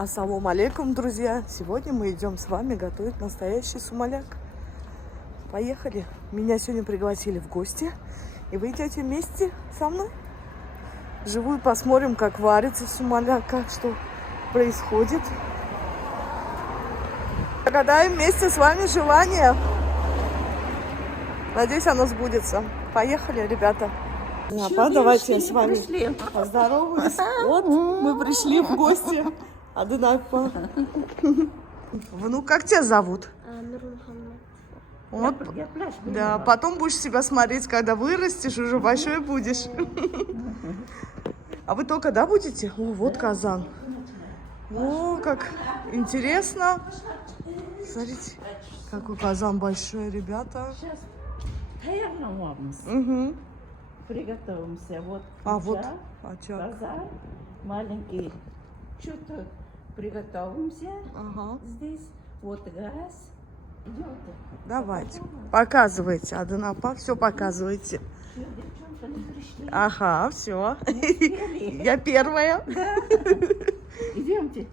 Ассаламу алейкум, друзья! Сегодня мы идем с вами готовить настоящий сумаляк. Поехали! Меня сегодня пригласили в гости, и вы идете вместе со мной. Вживую посмотрим, как варится сумаляк, как что происходит. Загадаем вместе с вами желание. Надеюсь, оно сбудется. Поехали, ребята! Давайте я с вами поздороваюсь. Вот, мы пришли в гости. Адынапа. Ну, как тебя зовут? Вот. Да, потом будешь себя смотреть, когда вырастешь, уже большой будешь. А вы только, да, будете? О, вот казан. О, как интересно. Смотрите, какой казан большой, ребята. Угу. Приготовимся. Вот вот очаг. Базар маленький. Что-то приготовимся. Ага. Здесь вот газ. Идемте. Давайте. Показывайте. Адынапа, все показывайте. Все, девчонка, не пришли. Ага, все. Я первая. Да. Идемте.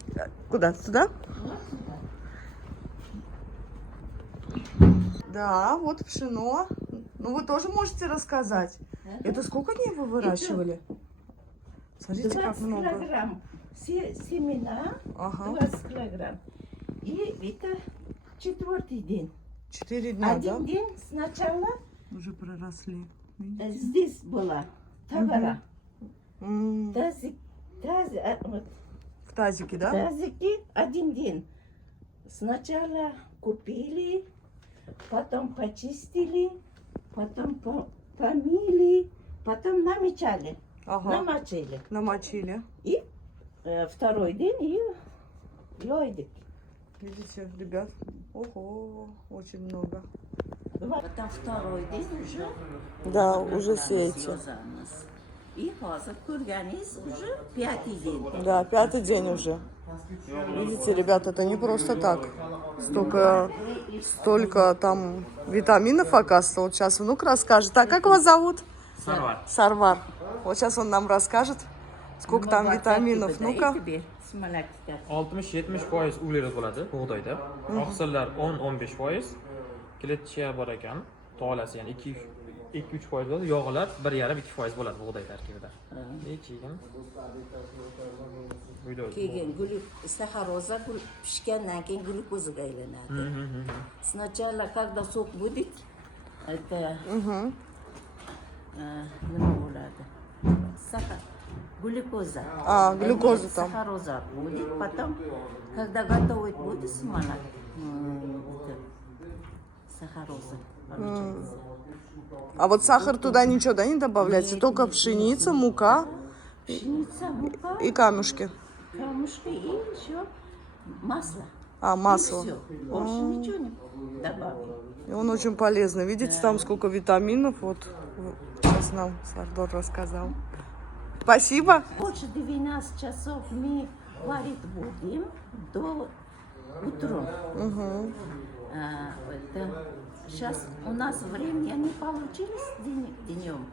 Куда? Сюда? Вот сюда. Да, вот пшено. Ну, вы тоже можете рассказать. Это сколько дней вы выращивали? Смотрите, 20 как много. килограмм семена. Ага. 20 килограмм. И это 4-й день. 4 дня, Один да? день сначала Уже проросли. здесь была товара. М, Вот, В тазике, да? тазики один день. Сначала купили, потом почистили, потом помыли, потом намечали, Ага. намочили. Намочили. И второй день и лойдик. Видите, ребят? Ого, очень много. Потом второй день уже. Да, уже сеете. Yozamiz. И hozir ko'rganingiz уже 5-й день. Да, 5-й день уже. Видите, ребята, это не просто так. Столько там витаминов, оказывается. Вот сейчас внук расскажет. А как вас зовут? Сарвар. Сарвар. Вот сейчас он нам расскажет, сколько там витаминов. Ну-ка. 60-70% ugleroz bo'ladi bug'doyda. Oqsillar 10-15%. Kletcha bor ekan. Tolasi ya'ni 2-3% bo'ladi. Yog'lar 1,5-2% bo'ladi bug'doy tarkibida. Keyin saxaroza pishgandan keyin glyukozaga aylanadi. Сначала, когда сок будет, это nima bo'ladi? Сахар, глюкоза. Глюкоза там. Сахароза будет, потом, когда готовить будет сумаляк, это сахароза получается. А вот сахар туда ничего, да, не добавляется? Нет, Только нет, пшеница, нет. мука Пшеница, мука, и камешки. камушки и еще масло. Масло. И все. Больше ничего не добавим. И он очень полезный. Видите, там сколько витаминов. Вот сейчас нам Сардор рассказал. Спасибо. Больше 12 часов мы варить будем до утра. Сейчас у нас времени не получилось днем.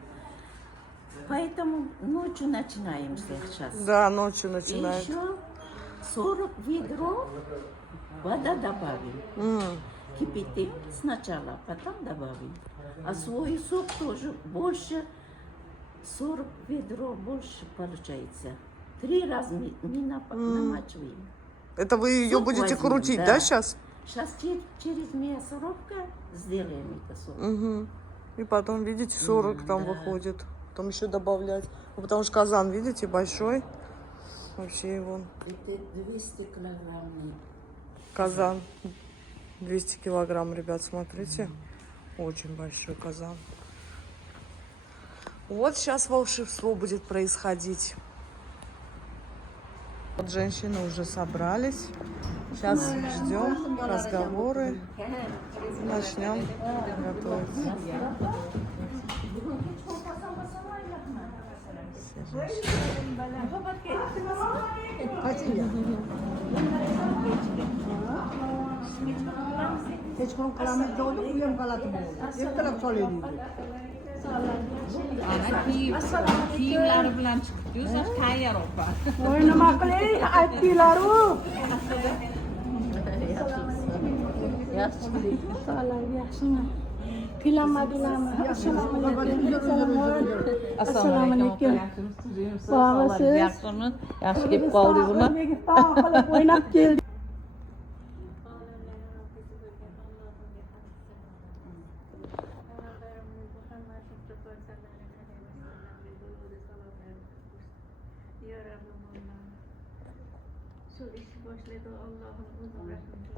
Поэтому ночью начинаем сейчас. Да, ночью И начинает. еще 40 ведро вода добавим. Кипятим сначала, потом добавим. А свой сок тоже больше, 40 ведро больше получается. 3 раза мы намачиваем. Это вы ее Сок будете возьмем, крутить, да, сейчас? Сейчас через мясорубка сделаем это сок. И потом, видите, 40 там выходит. Потом еще добавлять. Ну, потому что казан, видите, большой. Вообще его Это 200 килограмм. казан. 200 килограмм, ребят, смотрите. Очень большой казан. Вот сейчас волшебство будет происходить. Вот женщины уже собрались. Сейчас ждем разговоры. Начнем готовить. Kechqurun qilamiz dovni, u ham g'alati bo'ldi. Ertalab solaylik. Ana kiyimlari bilan chiqib Voy nima qilay? Aytdilar-ku. Yaxshi. Sog'lar, yaxshimi? Kuylanmadilarmi? Assalomu alaykum. Assalomu alaykum. Bo'lasiz? Yaxshimi? Yaxshi kelib qoldik buni. O'zbekiston qilib o'ynab keldik. Şu işi başladı Allah'ın uzun rahmetiyle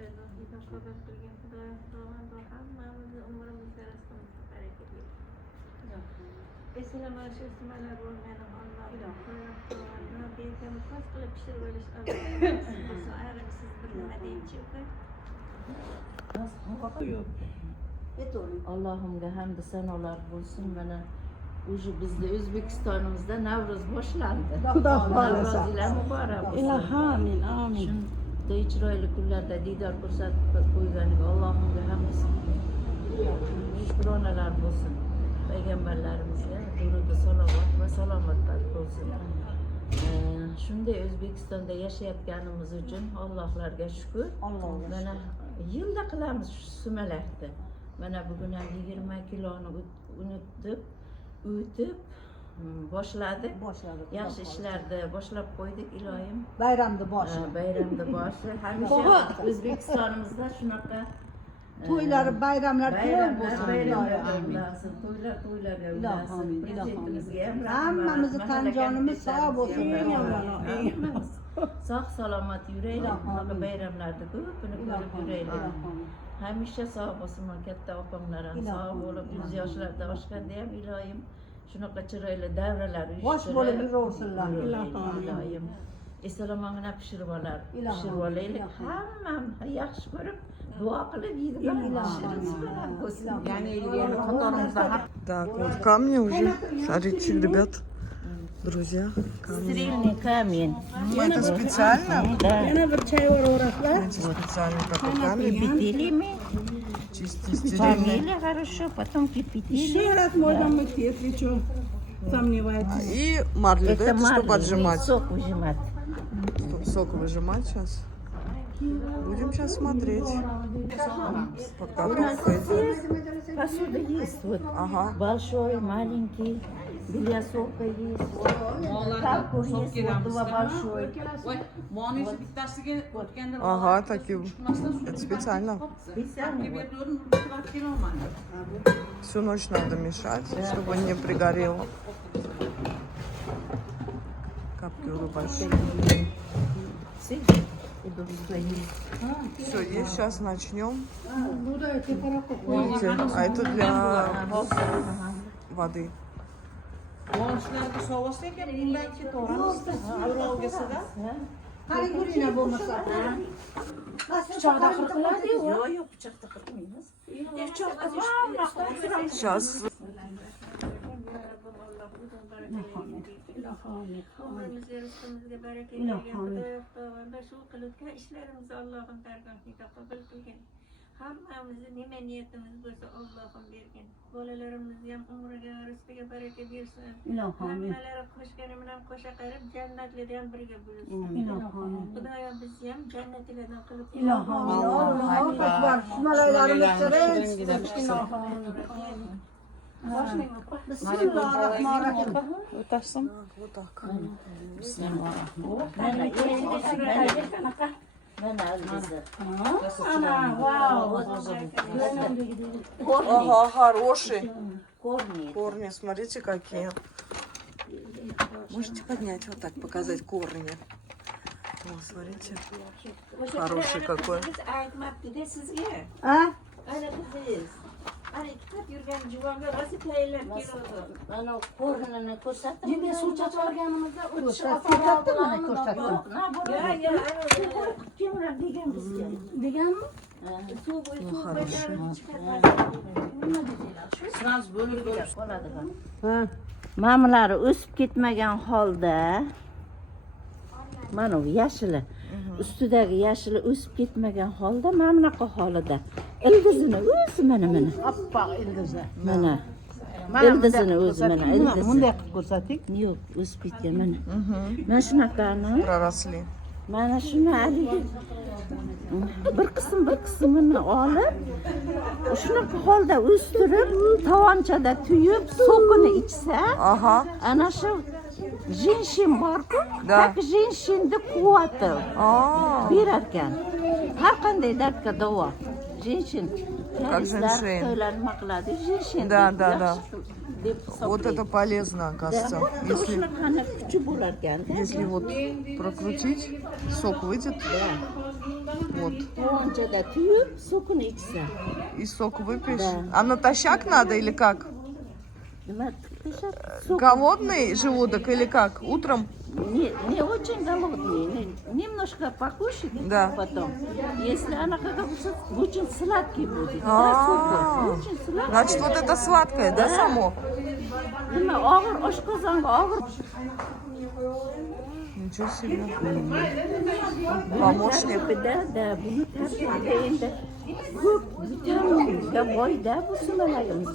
İlahi kabul kılgın Hüdaya Doğan Doğanmamızı umurumuzda rastımızı bereket eylesin. Esselam arşı ismeler olmayan Allah'ın Doğan'ına beytemi kas kılıp pişirveliş Allah'ın Nasıl ayrımsız bilmediğim çıkı. Allohimga hamd sanolar bo'lsin. Mana o'sha bizda O'zbekistonimizda Navro'z boshlandi. Xudo xohlasa. Navro'zlar muborak bo'lsin. Ilohi amin, amin. Shunday chiroyli kunlarda diydor ko'rsatib qo'yganiga Allohimga hamd shukronalar bo'lsin. Payg'ambarlarimizga durud salovat va salomatlar bo'lsin. Shunday O'zbekistonda yashayotganimiz uchun Allohlarga shukr. Mana yilda qilamiz shu sumalakni. Mana bugun ham 20 kiloni o'tib boshladik. Yaxshi ishlarni boshlab qo'ydik iloyim. Bayramni boshi. Bayramda boshi. Hamisha O'zbekistonimizda shunaqa To'ylar, bayramlar ko'p bo'lsin. To'ylarga Ilohim, prezidentimizga ham Hammamizni tan jonimiz sog' bo'lsin. Sog' salomat yuraylik. Bunaqa bayramlarda ko'pini ko'rib yuraylik. Hamisha sog' bo'lsin. Katta opamlar ham sog' bo'lib, 100 yoshlarda oshganda ham iloyim shunaqa chiroyli davralar Bosh bo'lib yuraversinlar. iloyim. Esalomona pishirib olaylik. Hammamiz yaxshi ko'rib duo qilib yeydigan bo'lsin. Ya'ni qatorimizda Так, вот камни уже. Смотрите, ребят, друзья, камни. Стрельный камень. Это специально? Да. Yana bir choy uraverasizlar. Знаете, специально такой камень. Кипятили мы, Чистый, стерильный. помыли хорошо, потом кипятили. Еще раз можно мыть, если что. Сомневаетесь. И марлю, да, это чтобы марля, отжимать. сок выжимать. Чтобы сок выжимать сейчас. Будем сейчас смотреть. Пока тухает. Посуда есть, вот Ага. большой, маленький, для сока есть. Капкур есть, вот два большой. Ага, такие. Это специально. Специально вот. Всю ночь надо мешать, чтобы он не пригорело. Капкюры большие. Все, есть, сейчас начнем. Видите, а это для воды. Qani ko'ringlar bo'lmasa. Pichoqda qirqiladi. Yo'q, pichoqda qirqmaymiz. Сейчас. Umurumuzda rızkımızda bereket eylesin. Hüdaya Doğan'da şu kılıkta işlerimizi Allah'ın dergahında kabul kılgın. Hammamizni nima niyatimiz bo'lsa Allohim bergin. Bolalarimizni ham umriga, rizqiga baraka bersin. Hammalari qo'shgani bilan qo'sha qarib jannatlarda ham birga bo'lsin. Xudoyo bizni ham jannatlardan qilib Allohu akbar. Shumalaylarimiz Bismillahirrahmanirrahim. O'tarsam? Вот так. Mana Alviza. Ага, хороший. Корни. Корни, смотрите какие. Можете поднять вот так, показать корни. О, смотрите. Хороший какой. aytmabdi-da sizga. Ha? Ana qiziz. Ana kitap yurgan juvonga rosa tayyorlab keladi. Mana kornini ko'rsatdim. Endi suv chaqib olganimizda Kimlar degan bizga? deganmi? Suv bo'yi suv ko'tarib chiqarib Mamlari o'sib ketmagan holda mana bu yashili ustidagi yashili o'sib ketmagan holda mana bunaqa holida ildizini o'zi mana Oppoq ildizi. mana ildizini o'zi mana ildizi. Bunday qilib ko'rsating. Yo'q, o'sib ketgan mana. Mana shunaqani. Проросли. Mana shuni haligi bir qismini olib, shunaqa holda o'stirib, tovonchada tuyib, sokini ichsa, Ага. ana shu jinshin bor-ku, Da. tak jinshinni quvvati А, berar ekan. Har qanday dardga davo. Jinshin. Как женьшень. To'ylar nima qiladi? Jinshin. Да, deb да, да. yaxshi deb вот это полезно, оказывается. Xuddi Если, shunaqani kuchi bo'lar ekan. если вот прокрутить, сок выйдет. Вот. Tovonchada tuyib, sokini ichsa. И сок выпьешь. Да. А натощак надо или как? Nima qilishar? Sok Голодный желудок или как? Утром? не очень голодный, немножко покушать Да. потом. Если она как очень сладкий будет, А. да, супер, очень сладкий. Значит, вот это сладкое, да, Да. само? Nima og'ir oshqozonga og'ir Nичего себе. Помощник. da buni tarkibida endi ko'p vitaminga boy-da bu sumalagimiz.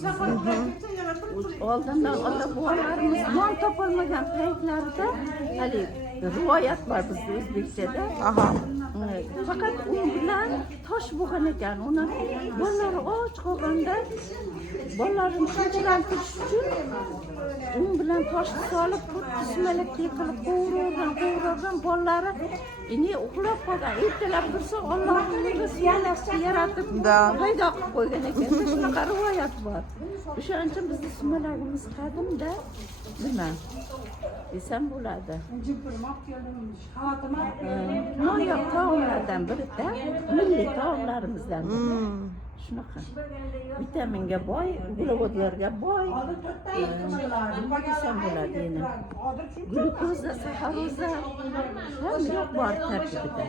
Oldindan ota-bobolarimiz non topolmagan paytlarida hali rivoyat bor bizda o'zbekchada. Ага. Faqat u bilan tosh bo'lgan ekan. Uni bolalari och qolganda bolalarini tinchlantirish uchun u bilan toshni solib, sumalakdek qilib qovuragan bolalari ini uxlab qolgan. Ertalab tursa Allohning sumalakni yaratib Da. paydo qilib qo'ygan ekan. Shunaqa rivoyat bor. O'shaning uchun bizning sumalagimiz qadimda nima desam bo'ladi. Noyob taomlardan birida, milliy taomlarimizdan biri. Shunaqa. Vitaminga boy, uglevodlarga boy. Nima desam bo'ladi yana. Glyukoza, saxaroza, hamma bor tarkibida.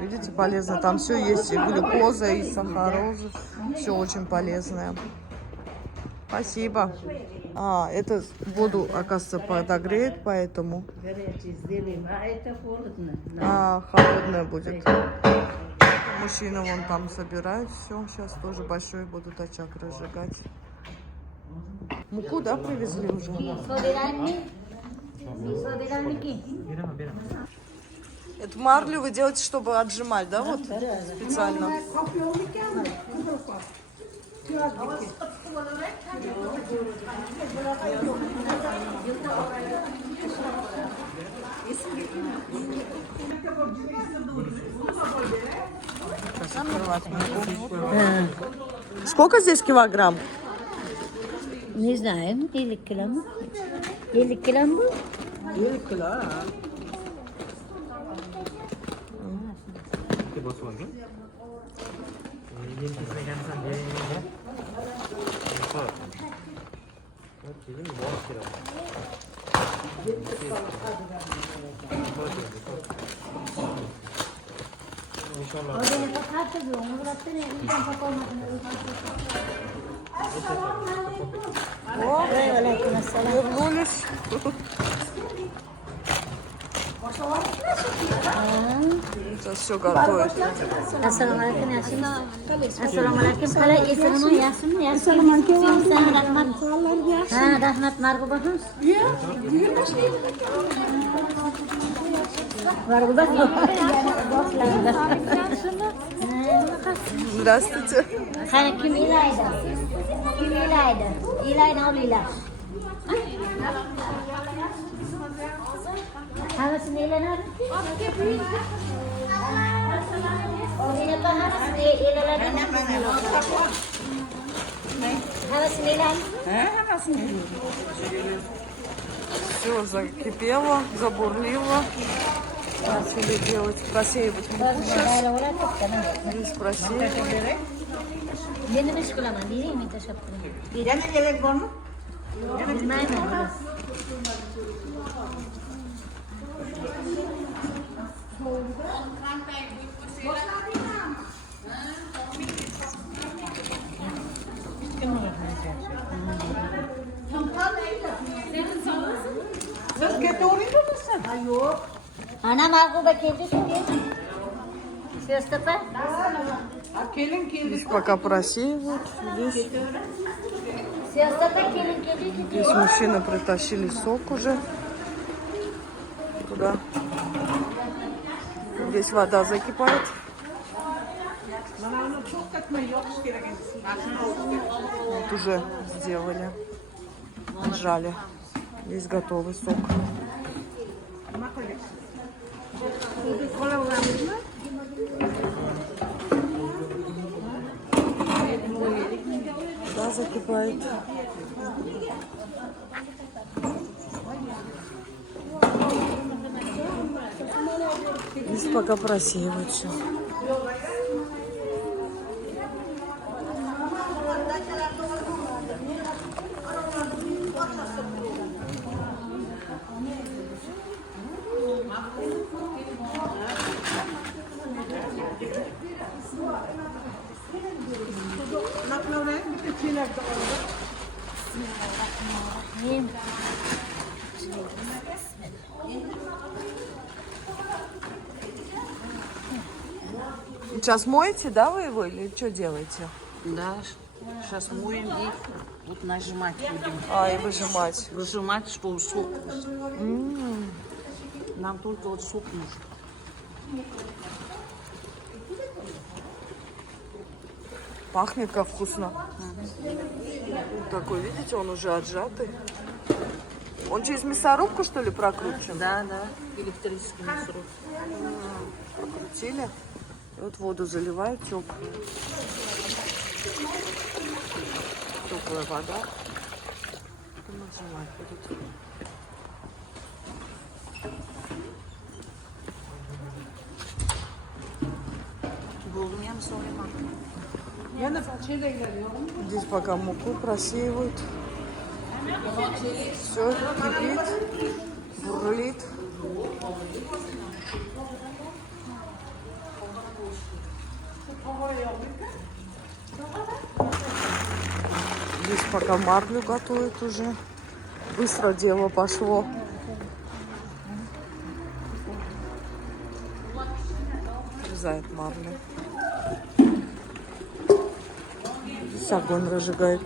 Видите, полезно. Там все есть, и глюкоза, и сахароза. Все очень полезное. Спасибо. А, это воду, оказывается, подогреет, поэтому. Горячий сделаем, а это холодно. А, холодная будет. Мужчина вон там собирает все. Сейчас тоже большой будут очаг разжигать. Муку, да, привезли уже? Это марлю вы делаете, чтобы отжимать, да, вот специально? Сейчас открывать муку. Сколько здесь килограмм? Не знаю, или килограмм. Или килограмм. Вернулись. Сейчас все готовят. Assalamualaikum Yasin. Assalamualaikum. Kalau istrimu Yasin, Yasin. Rahmat. Ha, rahmat marhaba. Marhaba. Здравствуйте. Hani kim ilayda? Kim ilayda? İlayda oluylar. Havasını ilanır. Ini apa havasını ilanır? Havasını ilanır. Все закипело, забурлило. Начали делать, просеивать муку сейчас. Здесь просеивают. Dia ni sekolah mandiri minta sepuluh. Jangan jelek banget. Mana? Siz getirdiniz mi? Yok. Ana aku bakıcı şimdi. Söz tepe. Gelin Здесь пока просеивают. Здесь Здесь мужчины притащили сок уже. Туда. Здесь вода закипает. Вот уже сделали. Отжали. Здесь готовый сок. Вода закипает. Здесь пока просеивают все. Сейчас моете, да, вы его, или что делаете? Да, сейчас моем и вот нажимать будем. А, и выжимать. Выжимать, что сок. Нам только вот сок нужен. Пахнет как вкусно. Такой, видите, он уже отжатый. Он через мясорубку, что ли, прокручен? Да, да, электрический мясорубка. Прокрутили. И вот воду заливают теплую. Теплая вода. Потом отжимать будут. Булмем солима. Здесь пока муку просеивают. Все кипит, бурлит. Здесь пока марлю готовят уже. Быстро дело пошло. Отрезает марлю. Здесь огонь разжигает.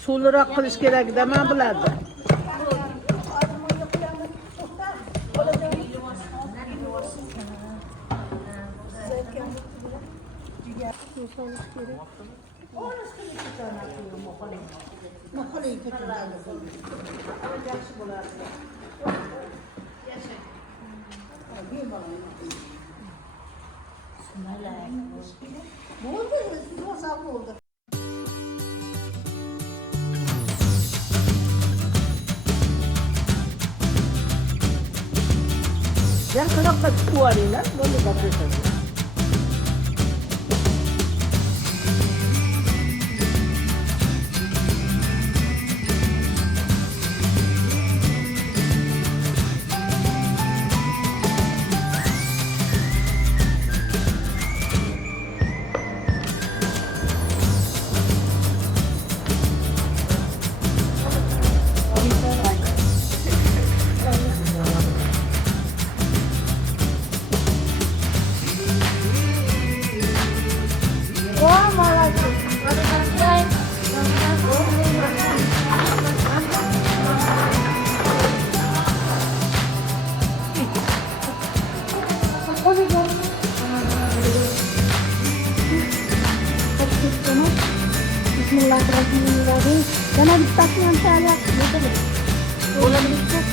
Suvliroq qilish kerak dema biladi. Ya kenapa keluarin lah, boleh baca saja. Bismillahirrahmanirrahim. Jangan dipakai saya. Boleh dikit.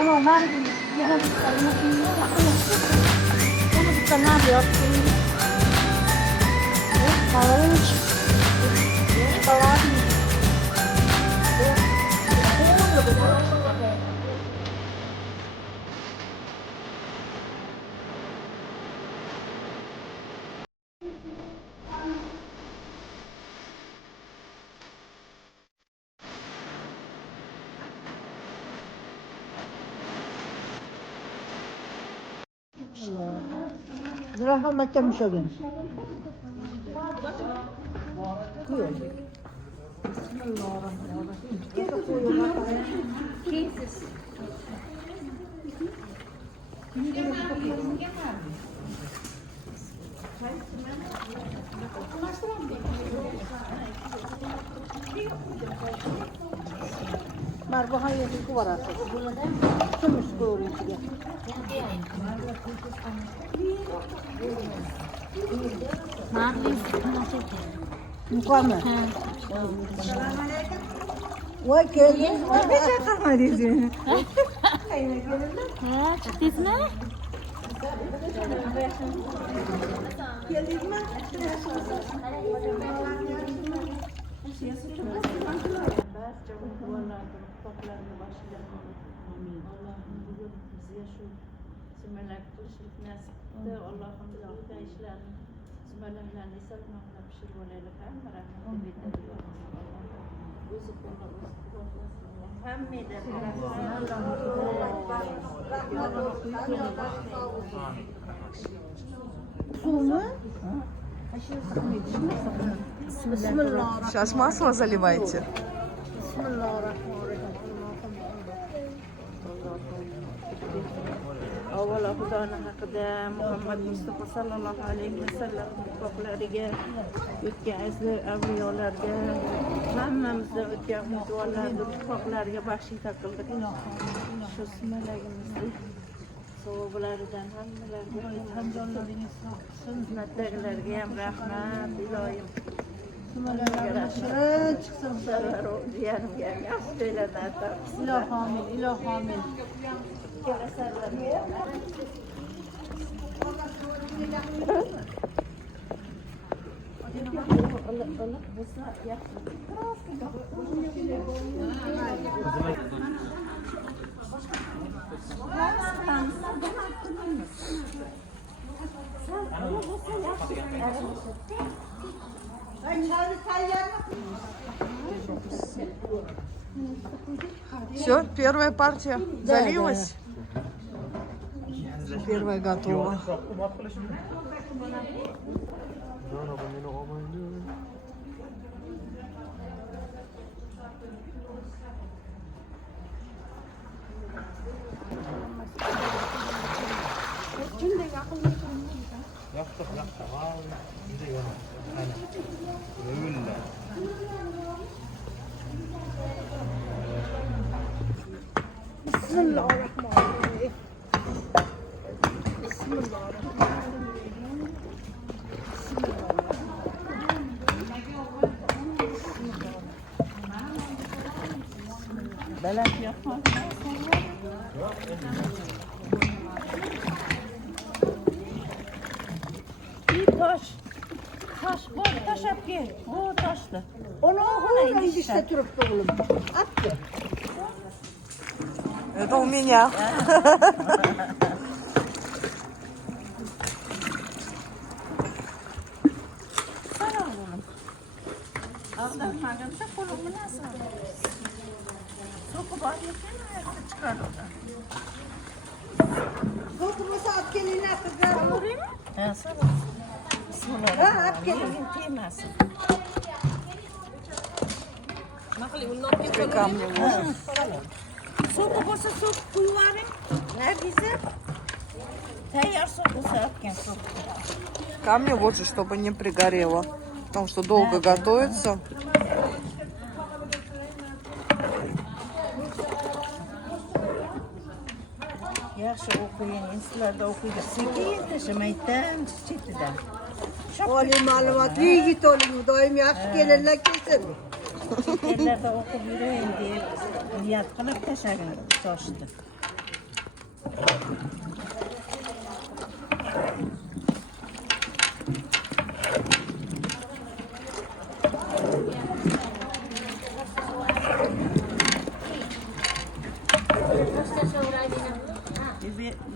Oh, mari. Jangan dipakai. Jangan dipakai dia. Kalau Ha, çıktınız mı? Barcha dualarni toplarni boshiga Allohim bugun bizga shu sumalak qilishlik nasib qildi. Allohim bizga ishlarni sumalaklarni salmoqlab pishirib olaylik. Hamma rahmat deb aytadi. O'zi qo'llab o'zi quvvatlasin. Hammadan Сейчас масло заливайте. avvalo Xudoni haqida Muhammad Mustafa sallallohu alayhi vasallam mutlaqlariga o'tgan azli avliyolarga hammamizdan o'tgan duolarni mutlaqlariga baxshida qildik. Shu sumalagimizni savoblaridan hammalariga xizmatlarga ham rahmat iloyim. Çıksın sever o diyelimga yaxshi e'lonlar. ilohomin. Все, первая партия залилась. Первая готова. Yoqtiq. Juda yomon. Ana. O'yinlar. Bismillahirrahmanirrahim. Baland yapma. Bir taş. Taş, bu taş hep gel. Bu taşlı. Onu oğlum işte turuptu oğlum. Attı. Это у меня. Sana oğlum. Aldan magamsa kolumu nasıl? Sokup alıyorsun ayakta çıkar oradan. Dokunması at gelini attı. Vurayım mı? He sana. Bismillah. Ha, at gelin. Kıymasın. Теперь камни ложим. Sokup olsa sokup kuyuvarım. Neredeyse? Tayyar sokup sararken sokup. Камни вот же, чтобы не пригорело. Потому что долго готовится. Yaxshi o'qiyin, sizlarda o'qiydi. Sekin tashamaydan, chetidan. Oliy ma'lumotli yigit oling. Doim yaxshi kelinlar kelsin. Chetlarda o'qib yurayin deb niyat qilib tashagin toshdi.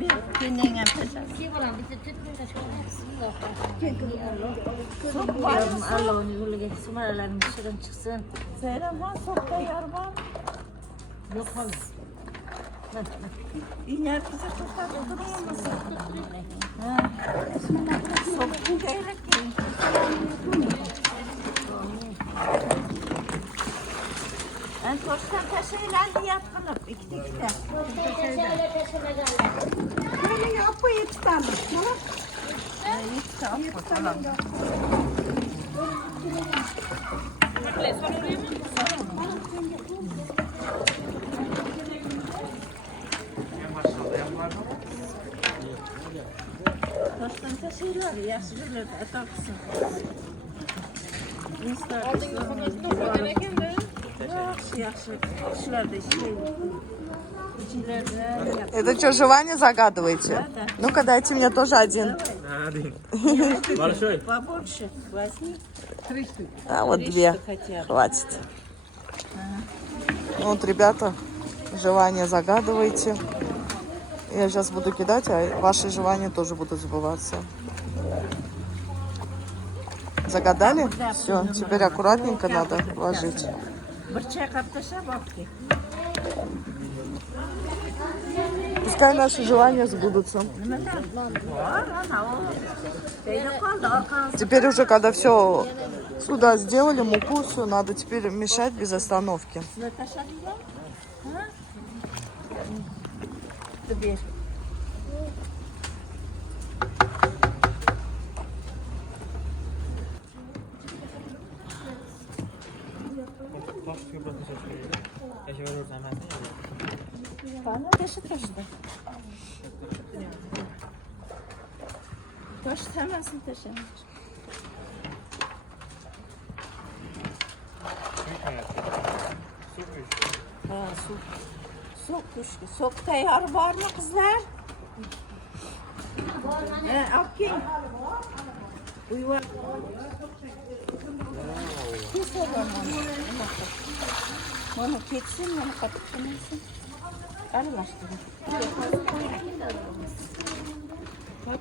Bir kendengen taşar. Şey var, bizi tütün taşı. Bismillah. Yavrum Allah'ın yolu geçsin. Aralarım şirin çıksın. Zeynep var sokta yer var. Yok oğlum. İner bize kurtardı duruyor musun? Soktun geyrek ki. Ben toştan taşıyla yatkınım. İkide ikide. Şöyle peşine gel. Böyle yapı yıçtan. Toştan taşıyla yaxşı bilir. Ataksın. Yaxşı. İşlerde işleyin. İçilerde Это что, желание загадываете? Ну-ка, дайте мне тоже один. Большой. побольше возьми. А, вот 3 2. хотя бы. Хватит. Вот, ребята, желание загадывайте. Я сейчас буду кидать, а ваши желания тоже будут сбываться. Загадали? Все, теперь аккуратненько надо ложить. Bir çay taşa bak ki. Пускай наши желания сбудутся. Var ana o. Böyle kaldı arkanızda. Теперь уже, когда все сюда сделали, муку, все, надо теперь мешать без остановки. Ne taşa diyor? Ha? Bir. Tosh ko'proq tashlashmaydi. Yashavaversan Bana taşı taşıdı. Taş hemensin taşımış. Ha su. Sok düştü. Sokta yar var mı kızlar? Akkin. Uyuvar. Pis olan onu ketsin, onu katıksın. Arılaştırın.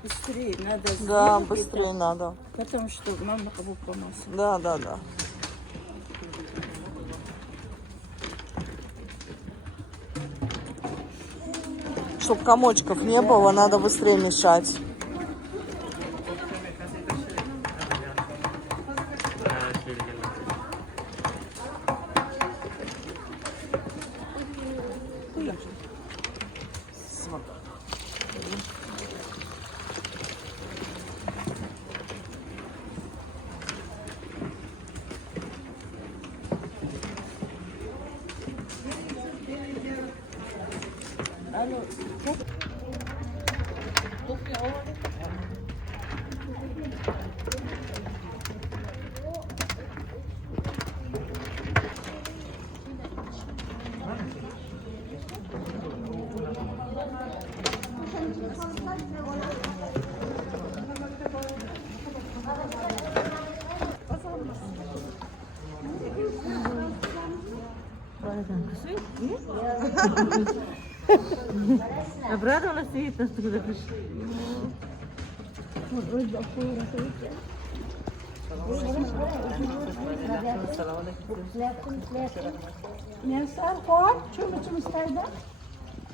Быстрее надо Да, сделать быстрее это, надо. потому что мама кого помасла. Да, да, да. Чтоб комочков не было, надо быстрее мешать. Обрадовалась и это что ты пришла. Ne sar koy? Çumuçum isterdim.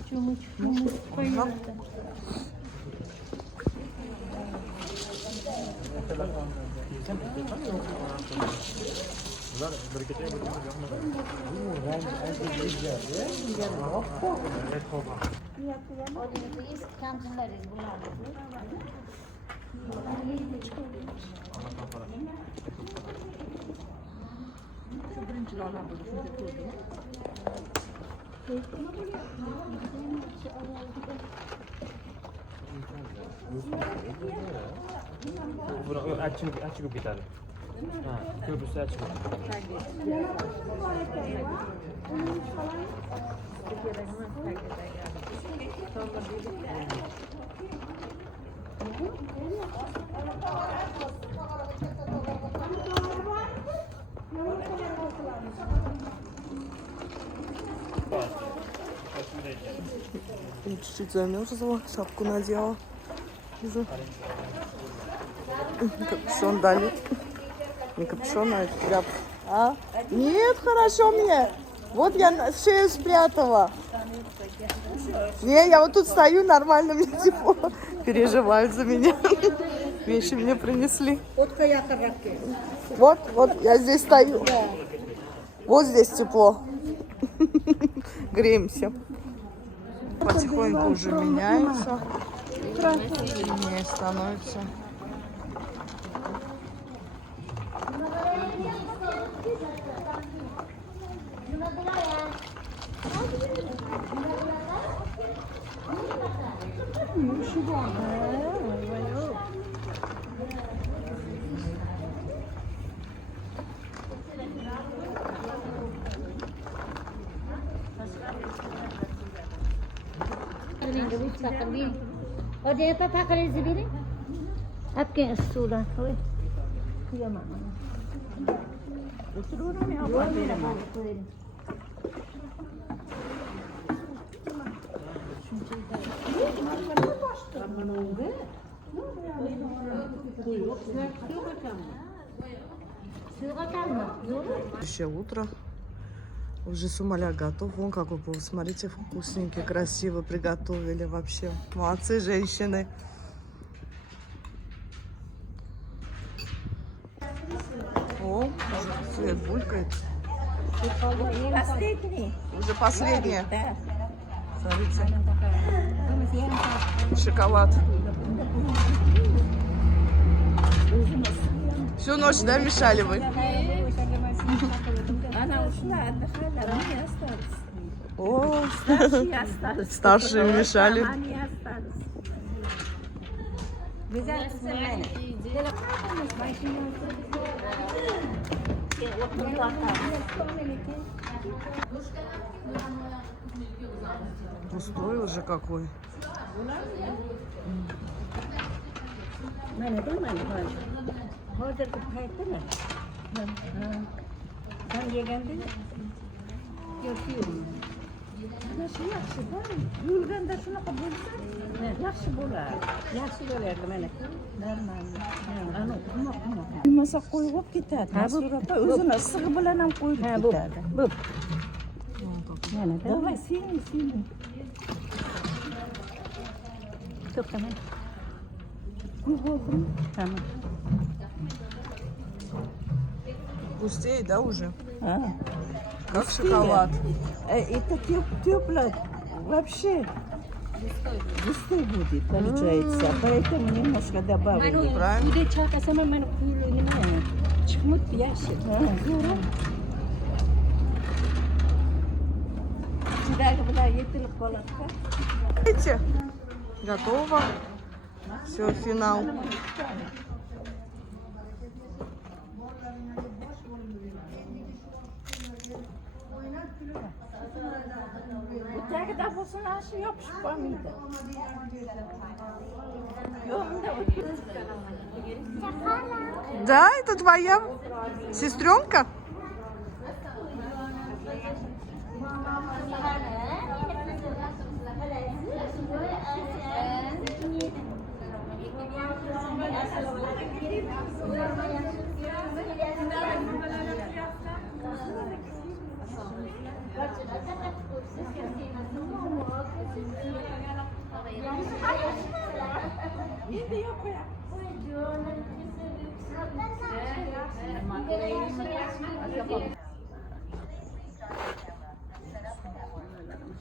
Çumuç koyuyorum. Achigib ketadi. Ha, ko'prisi achigib. Чуть-чуть замерзла, шапку надела. Вижу. Капюшон дали. Не капюшон, а шляпа. А? Нет, хорошо мне. Вот я шею спрятала. Не, я вот тут стою, нормально, мне тепло. Переживают за меня. Вещи мне принесли. Вот, я здесь стою. Вот здесь тепло. Греемся. Потихоньку уже меняется. Не становится. और ये पापा करे ज़बीरे आपके स्टूडेंट हो ये मामा स्टूडेंट में आप मेरा मामा Еще утро. Уже сумаля готов. Вон какой был. Смотрите, вкусненький, красиво приготовили вообще. Молодцы, женщины. О, уже свет булькает. Последний. Уже последнее. Смотрите. Шоколад. Всю ночь, да, мешали вы? Она ушла, отдыхала, мы не остались. О, Старшие остались. старшие мешали. Они остались. Взяли цены. Пустой уже какой. Mana değil mi? Hazır kayıttı mı? Sen yegende yapıyorum. Nasıl yaxşı var? Yulganda shunaqa bo'lsa, yaxshi bo'lar. Yaxshi bo'lardi mana. Normal. Ana, qilmoq. Qo'yib ketadi. Suratda o'zini issig'i bilan ham qo'yib ketadi. Bu. Mana, davay sil. To'xtama. Tamam. Пустее, да, уже? А. Как шоколад. Это тепло. Вообще густой будет, получается. Поэтому немножко добавили. Правильно? Где чака сама mana pulu ni mana. Чхмут ящик. Сюда была ездила колотка. Видите? Готово. Все, финал. Bıçakta bu sınaşı yapışıp mıydı? Да, это твоя сестренка?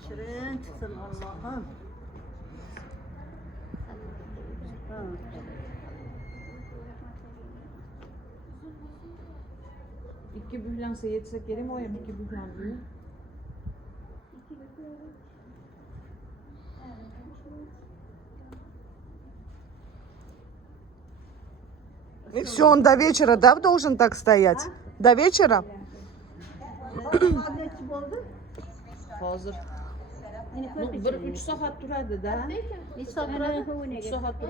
Şirin çıksın Allah'ım. İki bühlansa yetsek yerim o yem iki bühlan diyor. И все, он до вечера, да, должен так стоять? До вечера? Hazır. Bir 3 saat durardı da. 3 saat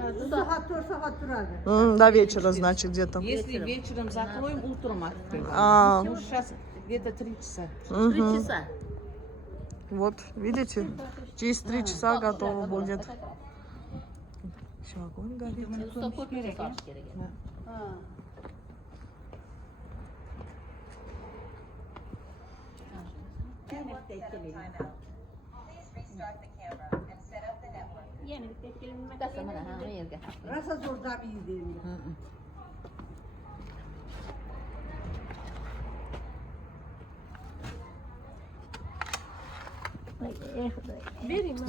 durardı. До вечера, значит, где-то. Если вечером закроем, утром откроем. А, Ну, сейчас где-то 3 часа. мгм. Вот, видите? Через 3 часа готово будет. Еще огонь горит. Yeni bir tek kelime. Yeni bir tek kelime. Kasım ana ha yerga. Rasa zorda bir değil.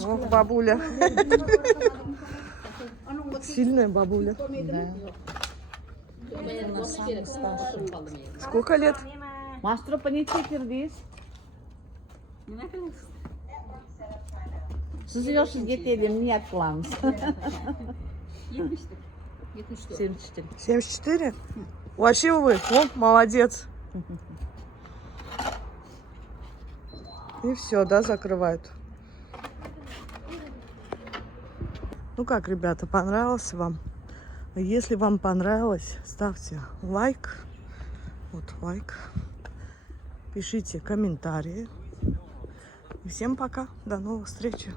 Ох, бабуля. Сильная бабуля. Сколько лет? Mastropa ne çekirdiniz? Siz yaşsız getirdim, niyet kılamız. 74. 74? Вообще вы, о, молодец. И все, да, закрывают. Ну как, ребята, понравился вам? Если вам понравилось, ставьте лайк. Вот лайк. Пишите комментарии. И всем пока. До новых встреч.